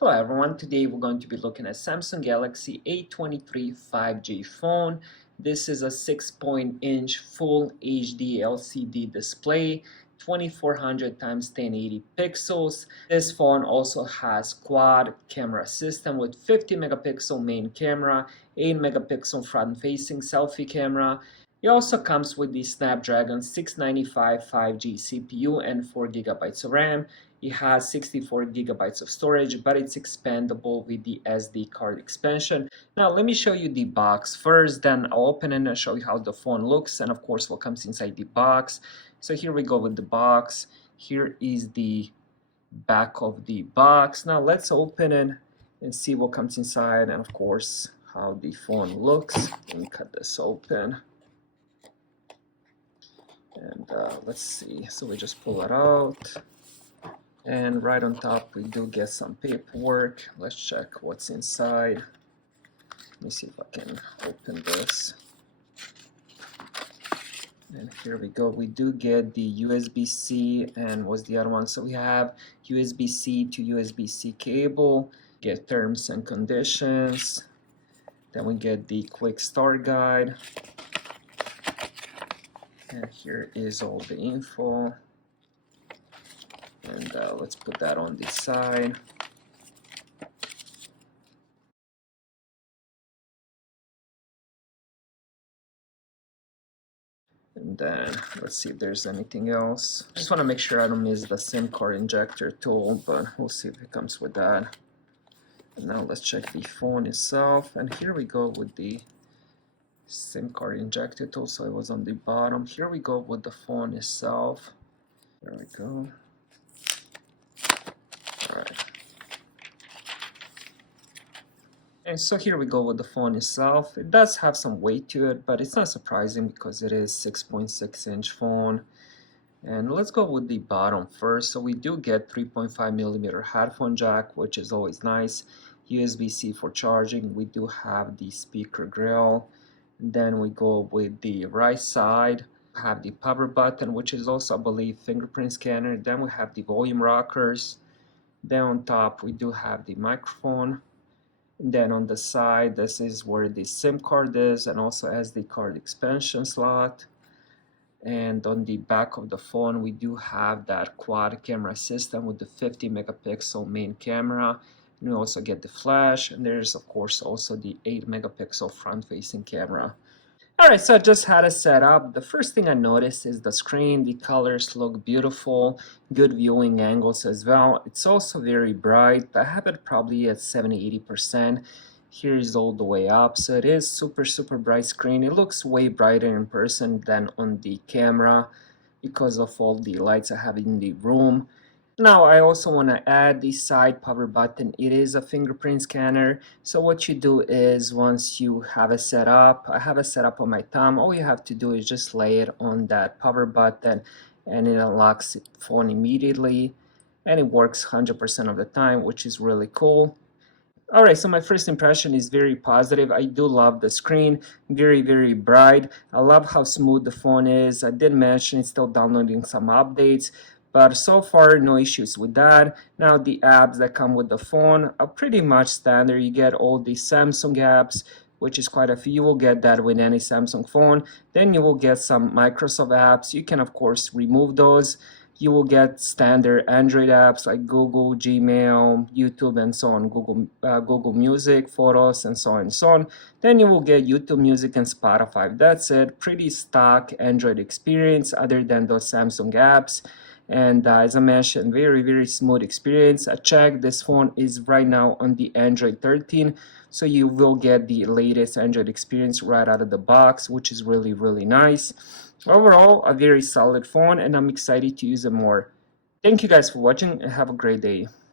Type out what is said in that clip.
Hello everyone, today we're going to be looking at Samsung Galaxy A23 5G phone. This is a 6-inch full HD LCD display, 2400 x 1080 pixels. This phone also has quad camera system with 50 megapixel main camera, 8 megapixel front-facing selfie camera. It also comes with the Snapdragon 695 5G CPU and 4 gigabytes of RAM. It has 64 gigabytes of storage, but it's expandable with the SD card expansion. Now, let me show you the box first, then I'll open it and show you how the phone looks, and of course, what comes inside the box. So here we go with the box. Here is the back of the box. Now, let's open it and see what comes inside, and of course, how the phone looks. Let me cut this open. And let's see, so we just pull it out, and right on top we do get some paperwork. Let's check what's inside. Let me see if I can open this. And here we go, we do get the USB-C, and what's the other one? So we have USB-C to USB-C cable, get terms and conditions, then we get the quick start guide. And here is all the info, and let's put that on the side. And then let's see if there's anything else. I just want to make sure I don't miss the SIM card injector tool, but we'll see if it comes with that. And now let's check the phone itself, and here we go with the SIM card injector tool, so it was on the bottom. Here we go with the phone itself. There we go. Alright. And so here we go with the phone itself. It does have some weight to it, but it's not surprising because it is 6.6-inch phone. And let's go with the bottom first. So we do get 3.5mm headphone jack, which is always nice. USB-C for charging. We do have the speaker grill. Then we go with the right side, have the power button, which is also, I believe, fingerprint scanner. Then we have the volume rockers. Then on top we do have the microphone. And then on the side, this is where the SIM card is, and also SD card expansion slot. And on the back of the phone we do have that quad camera system with the 50 megapixel main camera. And we also get the flash, and there's of course also the 8 megapixel front-facing camera. Alright, so I just had it set up. The first thing I noticed is the screen. The colors look beautiful, good viewing angles as well. It's also very bright. I have it probably at 70-80%. Here is all the way up, so it is super bright screen. It looks way brighter in person than on the camera because of all the lights I have in the room. Now I also want to add the side power button. It is a fingerprint scanner, so what you do is once you have it set up, I have it set up on my thumb, all you have to do is just lay it on that power button and it unlocks the phone immediately, and it works 100% of the time, which is really cool. Alright, so my first impression is very positive. I do love the screen, very bright. I love how smooth the phone is. I did mention it's still downloading some updates, but so far no issues with that. Now the apps that come with the phone are pretty much standard. You get all the Samsung apps, which is quite a few. You will get that with any Samsung phone. Then you will get some Microsoft apps. You can of course remove those. You will get standard Android apps like Google, Gmail, YouTube, and so on, Google Music, Photos, and so on and so on. Then you will get YouTube Music and Spotify. That's it. Pretty stock Android experience other than those Samsung apps. And as I mentioned, very smooth experience. I checked, this phone is right now on the Android 13, so you will get the latest Android experience right out of the box, which is really nice. Overall, a very solid phone, and I'm excited to use it more. Thank you guys for watching, and have a great day.